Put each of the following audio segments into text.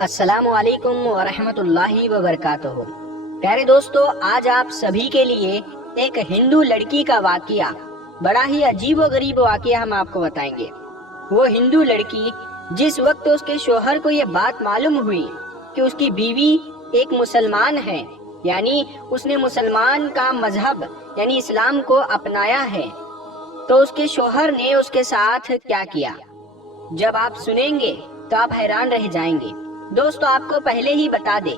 السلام علیکم ورحمۃ اللہ وبرکاتہ۔ پیارے دوستو، آج آپ سبھی کے لیے ایک ہندو لڑکی کا واقعہ، بڑا ہی عجیب و غریب واقعہ ہم آپ کو بتائیں گے۔ وہ ہندو لڑکی جس وقت اس کے شوہر کو یہ بات معلوم ہوئی کہ اس کی بیوی ایک مسلمان ہے، یعنی اس نے مسلمان کا مذہب یعنی اسلام کو اپنایا ہے، تو اس کے شوہر نے اس کے ساتھ کیا کیا، جب آپ سنیں گے تو آپ حیران رہ جائیں گے۔ دوستو، آپ کو پہلے ہی بتا دے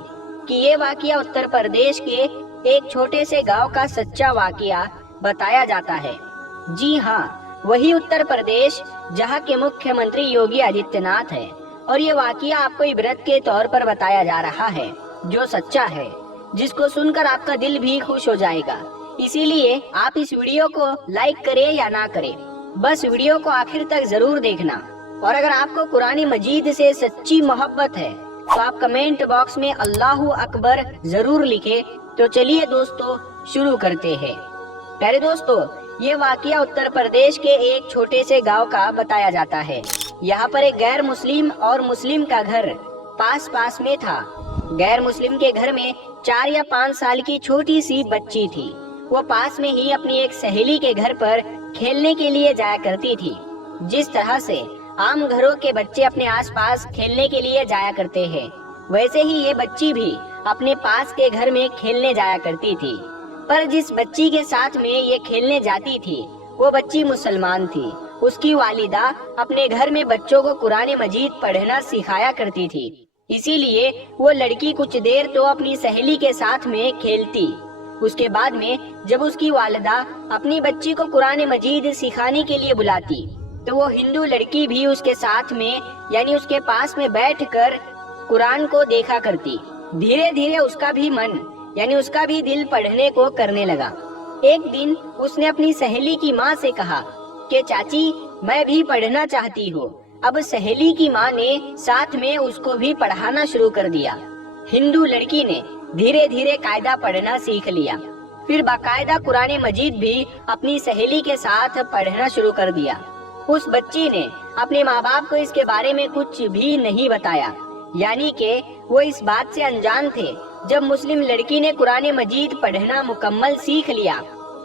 کہ یہ واقعہ اتر پردیش کے ایک چھوٹے سے گاؤں کا سچا واقعہ بتایا جاتا ہے۔ جی ہاں، وہی اتر پردیش جہاں کے مکھیہ منتری یوگی آدتیہ ناتھ ہے، اور یہ واقعہ آپ کو عبرت کے طور پر بتایا جا رہا ہے، جو سچا ہے، جس کو سن کر آپ کا دل بھی خوش ہو جائے گا۔ اسی لیے آپ اس ویڈیو کو لائک کریں یا نہ کریں، بس ویڈیو کو آخر تک ضرور دیکھنا۔ اور اگر آپ کو قرآن مجید سے سچی محبت ہے تو آپ کمنٹ باکس میں اللہ اکبر ضرور لکھیں۔ تو چلیے دوستو، شروع کرتے ہیں۔ پیارے دوستو، یہ واقعہ اتر پردیش کے ایک چھوٹے سے گاؤں کا بتایا جاتا ہے۔ یہاں پر ایک غیر مسلم اور مسلم کا گھر پاس پاس میں تھا۔ غیر مسلم کے گھر میں 4 یا 5 سال کی چھوٹی سی بچی تھی۔ وہ پاس میں ہی اپنی ایک سہیلی کے گھر پر کھیلنے کے لیے جایا کرتی تھی۔ جس طرح سے عام گھروں کے بچے اپنے آس پاس کھیلنے کے لیے جایا کرتے ہیں، ویسے ہی یہ بچی بھی اپنے پاس کے گھر میں کھیلنے جایا کرتی تھی۔ پر جس بچی کے ساتھ میں یہ کھیلنے جاتی تھی، وہ بچی مسلمان تھی۔ اس کی والدہ اپنے گھر میں بچوں کو قرآن مجید پڑھنا سکھایا کرتی تھی، اسی لیے وہ لڑکی کچھ دیر تو اپنی سہیلی کے ساتھ میں کھیلتی۔ اس کے بعد میں جب اس کی والدہ اپنی بچی کو قرآن مجید سکھانے کے لیے بلاتی، تو وہ ہندو لڑکی بھی اس کے ساتھ میں یعنی اس کے پاس میں بیٹھ کر قرآن کو دیکھا کرتی۔ دھیرے دھیرے اس کا بھی من یعنی اس کا بھی دل پڑھنے کو کرنے لگا۔ ایک دن اس نے اپنی سہیلی کی ماں سے کہا کہ چاچی، میں بھی پڑھنا چاہتی ہوں۔ اب سہیلی کی ماں نے ساتھ میں اس کو بھی پڑھانا شروع کر دیا۔ ہندو لڑکی نے دھیرے دھیرے قاعدہ پڑھنا سیکھ لیا، پھر باقاعدہ قرآن مجید بھی اپنی سہیلی کے ساتھ پڑھنا شروع کر دیا۔ اس بچی نے اپنے ماں باپ کو اس کے بارے میں کچھ بھی نہیں بتایا، یعنی کہ وہ اس بات سے انجان تھے۔ جب مسلم لڑکی نے قرآن مجید پڑھنا مکمل سیکھ لیا،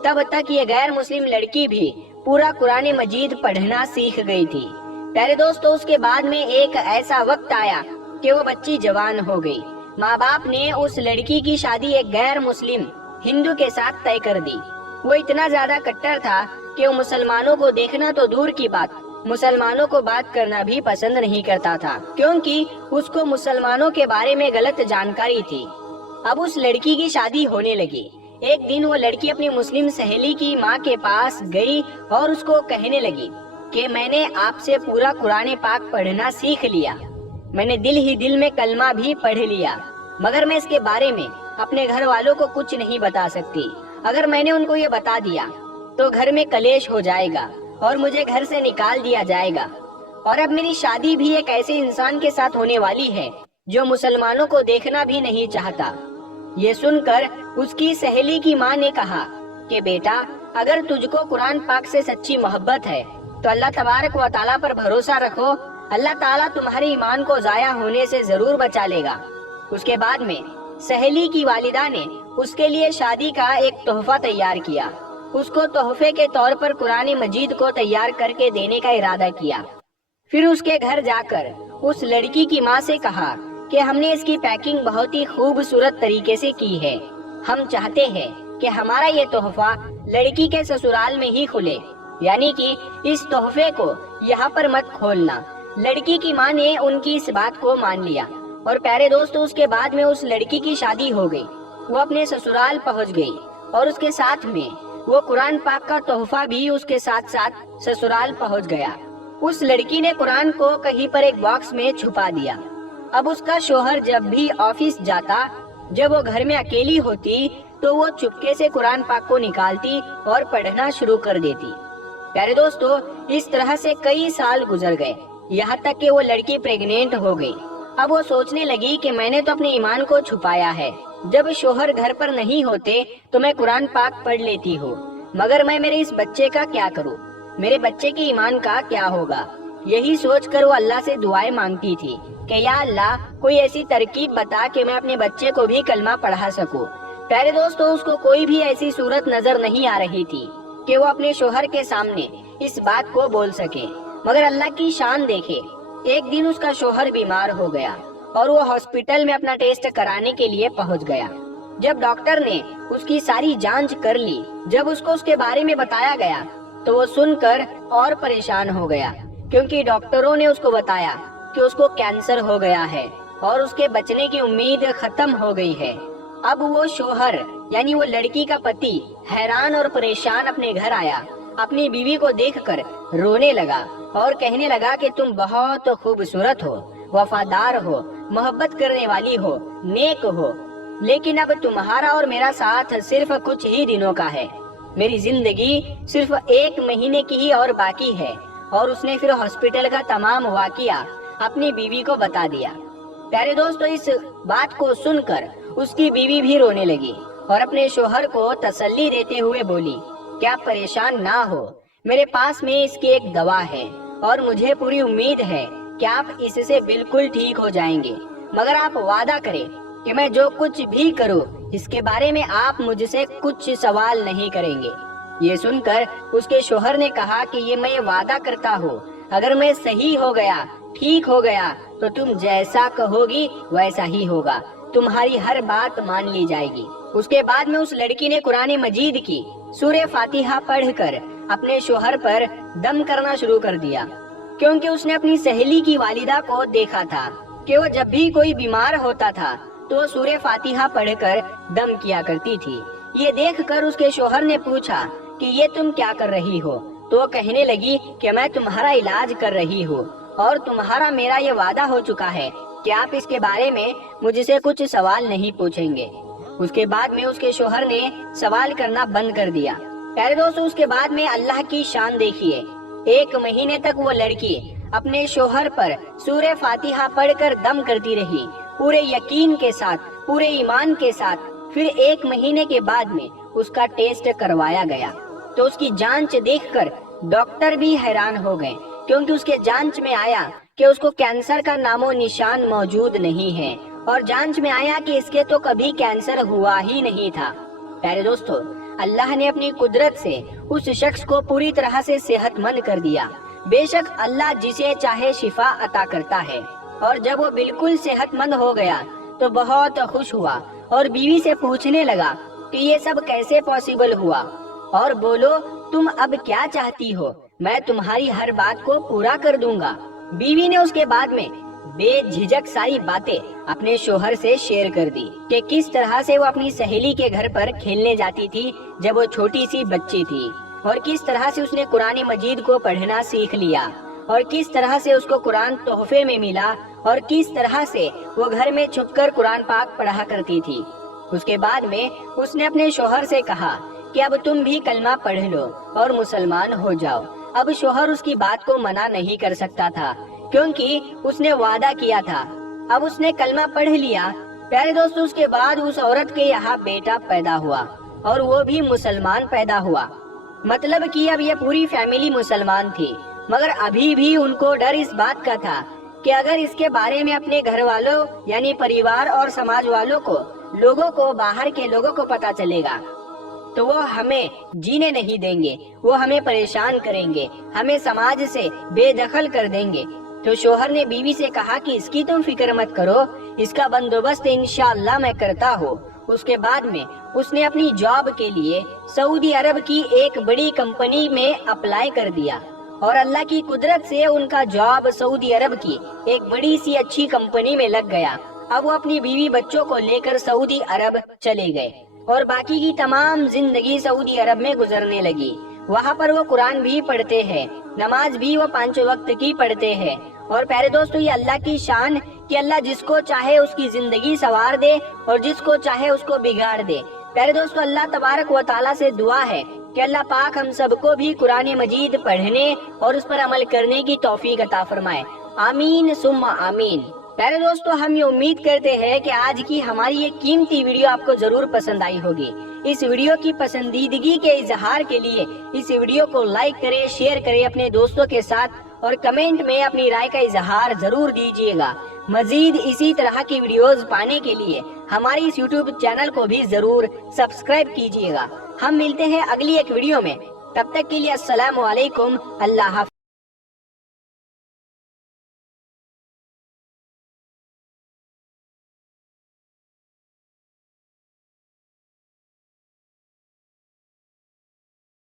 تب تک یہ غیر مسلم لڑکی بھی پورا قرآن مجید پڑھنا سیکھ گئی تھی۔ پیارے دوستو، اس کے بعد میں ایک ایسا وقت آیا کہ وہ بچی جوان ہو گئی۔ ماں باپ نے اس لڑکی کی شادی ایک غیر مسلم ہندو کے ساتھ طے کر دی۔ وہ اتنا زیادہ کٹر تھا کہ وہ مسلمانوں کو دیکھنا تو دور کی بات، مسلمانوں کو بات کرنا بھی پسند نہیں کرتا تھا، کیونکہ اس کو مسلمانوں کے بارے میں غلط جانکاری تھی۔ اب اس لڑکی کی شادی ہونے لگی۔ ایک دن وہ لڑکی اپنی مسلم سہیلی کی ماں کے پاس گئی اور اس کو کہنے لگی کہ میں نے آپ سے پورا قرآن پاک پڑھنا سیکھ لیا، میں نے دل ہی دل میں کلمہ بھی پڑھ لیا، مگر میں اس کے بارے میں اپنے گھر والوں کو کچھ نہیں بتا سکتی۔ اگر میں نے ان کو یہ بتا دیا تو گھر میں کلیش ہو جائے گا اور مجھے گھر سے نکال دیا جائے گا، اور اب میری شادی بھی ایک ایسے انسان کے ساتھ ہونے والی ہے جو مسلمانوں کو دیکھنا بھی نہیں چاہتا۔ یہ سن کر اس کی سہیلی کی ماں نے کہا کہ بیٹا، اگر تجھ کو قرآن پاک سے سچی محبت ہے تو اللہ تبارک و تعالیٰ پر بھروسہ رکھو، اللہ تعالیٰ تمہارے ایمان کو ضائع ہونے سے ضرور بچا لے گا۔ اس کے بعد میں سہیلی کی والدہ نے اس کے لیے شادی کا ایک تحفہ تیار کیا۔ اس کو تحفے کے طور پر قرآن مجید کو تیار کر کے دینے کا ارادہ کیا۔ پھر اس کے گھر جا کر اس لڑکی کی ماں سے کہا کہ ہم نے اس کی پیکنگ بہت ہی خوبصورت طریقے سے کی ہے، ہم چاہتے ہیں کہ ہمارا یہ تحفہ لڑکی کے سسرال میں ہی کھلے، یعنی کہ اس تحفے کو یہاں پر مت کھولنا۔ لڑکی کی ماں نے ان کی اس بات کو مان لیا، اور پیارے دوستو، اس کے بعد میں اس لڑکی کی شادی ہو گئی۔ وہ اپنے سسرال پہنچ گئی، اور اس کے ساتھ میں وہ قرآن پاک کا تحفہ بھی اس کے ساتھ ساتھ سسرال پہنچ گیا۔ اس لڑکی نے قرآن کو کہیں پر ایک باکس میں چھپا دیا۔ اب اس کا شوہر جب بھی آفس جاتا، جب وہ گھر میں اکیلی ہوتی تو وہ چپکے سے قرآن پاک کو نکالتی اور پڑھنا شروع کر دیتی۔ پیارے دوستو، اس طرح سے کئی سال گزر گئے، یہاں تک کہ وہ لڑکی پریگنینٹ ہو گئی۔ اب وہ سوچنے لگی کہ میں نے تو اپنے ایمان کو چھپایا ہے، جب شوہر گھر پر نہیں ہوتے تو میں قرآن پاک پڑھ لیتی ہوں، مگر میں میرے اس بچے کا کیا کروں، میرے بچے کے ایمان کا کیا ہوگا؟ यही सोचकर वो अल्लाह से दुआएं मांगती थी कि या अल्लाह कोई ऐसी तरकीब बता कि मैं अपने बच्चे को भी कलमा पढ़ा सकूं। प्यारे दोस्तों, उसको कोई भी ऐसी सूरत नजर नहीं आ रही थी कि वो अपने शोहर के सामने इस बात को बोल सके। मगर अल्लाह की शान देखे, एक दिन उसका शोहर बीमार हो गया और वो हॉस्पिटल में अपना टेस्ट कराने के लिए पहुंच गया। जब डॉक्टर ने उसकी सारी जांच कर ली, जब उसको उसके बारे में बताया गया तो वो सुनकर और परेशान हो गया, क्योंकि डॉक्टरों ने उसको बताया कि उसको कैंसर हो गया है और उसके बचने की उम्मीद खत्म हो गई है। अब वो शोहर यानी वो लड़की का पति हैरान और परेशान अपने घर आया, अपनी बीवी को देखकर रोने लगा और कहने लगा कि तुम बहुत खूबसूरत हो, वफादार हो, मोहब्बत करने वाली हो, नेक हो, लेकिन अब तुम्हारा और मेरा साथ सिर्फ कुछ ही दिनों का है। मेरी जिंदगी सिर्फ 1 महीने की ही और बाकी है। और उसने फिर हॉस्पिटल का तमाम वाकिया अपनी बीवी को बता दिया। प्यारे दोस्तों, इस बात को सुनकर उसकी बीवी भी रोने लगी और अपने शोहर को तसल्ली देते हुए बोली कि आप परेशान ना हो, मेरे पास में इसकी एक दवा है और मुझे पूरी उम्मीद है कि आप इससे बिल्कुल ठीक हो जाएंगे, मगर आप वादा करें कि मैं जो कुछ भी करूं इसके बारे में आप मुझसे कुछ सवाल नहीं करेंगे। ये सुनकर उसके शोहर ने कहा कि ये मैं वादा करता हूँ, अगर मैं सही हो गया, ठीक हो गया तो तुम जैसा कहोगी वैसा ही होगा, तुम्हारी हर बात मान ली जाएगी। उसके बाद में उस लड़की ने कुरान मजीद की सूरह फातिहा पढ़कर अपने शोहर पर दम करना शुरू कर दिया, क्योंकि उसने अपनी सहेली की वालिदा को देखा था कि वो जब भी कोई बीमार होता था तो सूरह फातिहा पढ़कर दम किया करती थी। ये देखकर उसके शोहर ने पूछा कि ये तुम क्या कर रही हो? तो वो कहने लगी कि मैं तुम्हारा इलाज कर रही हूँ और तुम्हारा मेरा ये वादा हो चुका है कि आप इसके बारे में मुझसे कुछ सवाल नहीं पूछेंगे। उसके बाद में उसके शोहर ने सवाल करना बंद कर दिया। प्यारे दोस्तों, उसके बाद में अल्लाह की शान देखिए, 1 महीने तक वो लड़की अपने शोहर पर सूरह फातिहा पढ़कर दम करती रही, पूरे यकीन के साथ, पूरे ईमान के साथ। फिर 1 महीने के बाद में उसका टेस्ट करवाया गया तो उसकी जांच देखकर डॉक्टर भी हैरान हो गए, क्योंकि उसके जांच में आया कि उसको कैंसर का नामो निशान मौजूद नहीं है और जांच में आया कि इसके तो कभी कैंसर हुआ ही नहीं था। प्यारे दोस्तों, अल्लाह ने अपनी कुदरत से उस शख्स को पूरी तरह से सेहतमंद कर दिया। बेशक अल्लाह जिसे चाहे शिफा अता करता है। और जब वो बिल्कुल सेहतमंद हो गया तो बहुत खुश हुआ और बीवी से पूछने लगा कि ये सब कैसे पॉसिबल हुआ, और बोलो तुम अब क्या चाहती हो, मैं तुम्हारी हर बात को पूरा कर दूंगा। बीवी ने उसके बाद में बेझिझक सारी बातें अपने शोहर से शेयर कर दी कि किस तरह से वो अपनी सहेली के घर पर खेलने जाती थी जब वो छोटी सी बच्ची थी, और किस तरह से उसने कुरान मजीद को पढ़ना सीख लिया, और किस तरह से उसको कुरान तोहफे में मिला, और किस तरह से वो घर में छुपकर कुरान पाक पढ़ा करती थी। उसके बाद में उसने अपने शोहर से कहा कि अब तुम भी कलमा पढ़ लो और मुसलमान हो जाओ। अब शोहर उसकी बात को मना नहीं कर सकता था, क्योंकि उसने वादा किया था। अब उसने कलमा पढ़ लिया। प्यारे दोस्तों, उसके बाद उस औरत के यहाँ बेटा पैदा हुआ और वो भी मुसलमान पैदा हुआ। मतलब कि अब ये पूरी फैमिली मुसलमान थी, मगर अभी भी उनको डर इस बात का था कि अगर इसके बारे में अपने घर वालों यानी परिवार और समाज वालों को, लोगों को, बाहर के लोगों को पता चलेगा तो वो हमें जीने नहीं देंगे, वो हमें परेशान करेंगे, हमें समाज से बेदखल कर देंगे। तो शोहर ने बीवी से कहा कि इसकी तुम फिक्र मत करो, इसका बंदोबस्त इंशाअल्लाह मैं करता हूँ। उसके बाद में उसने अपनी जॉब के लिए सऊदी अरब की एक बड़ी कंपनी में अप्लाई कर दिया और अल्लाह की कुदरत से उनका जॉब सऊदी अरब की एक बड़ी सी अच्छी कंपनी में लग गया। अब वो अपनी बीवी बच्चों को लेकर सऊदी अरब चले गए और बाकी की तमाम जिंदगी सऊदी अरब में गुजरने लगी। वहाँ पर वो कुरान भी पढ़ते हैं, नमाज भी वो 5 वक्त की पढ़ते हैं। और प्यारे दोस्तों, ये अल्लाह की शान कि अल्लाह जिसको चाहे उसकी जिंदगी संवार दे और जिसको चाहे उसको बिगाड़ दे। प्यारे दोस्तों, अल्लाह तबारक व तआला से दुआ है कि अल्लाह पाक हम सबको भी कुरान मजीद पढ़ने और उस पर अमल करने की तौफीक अता फरमाए। आमीन सुम्मा आमीन। प्यारे दोस्तों, हम ये उम्मीद करते हैं कि आज की हमारी ये कीमती वीडियो आपको जरूर पसंद आई होगी। इस वीडियो की पसंदीदगी के इजहार के लिए इस वीडियो को लाइक करें, शेयर करें अपने दोस्तों के साथ اور کمنٹ میں اپنی رائے کا اظہار ضرور دیجیے گا۔ مزید اسی طرح کی ویڈیوز پانے کے لیے ہماری اس یوٹیوب چینل کو بھی ضرور سبسکرائب کیجیے گا۔ ہم ملتے ہیں اگلی ایک ویڈیو میں، تب تک کے لیے السلام علیکم، اللہ حافظ۔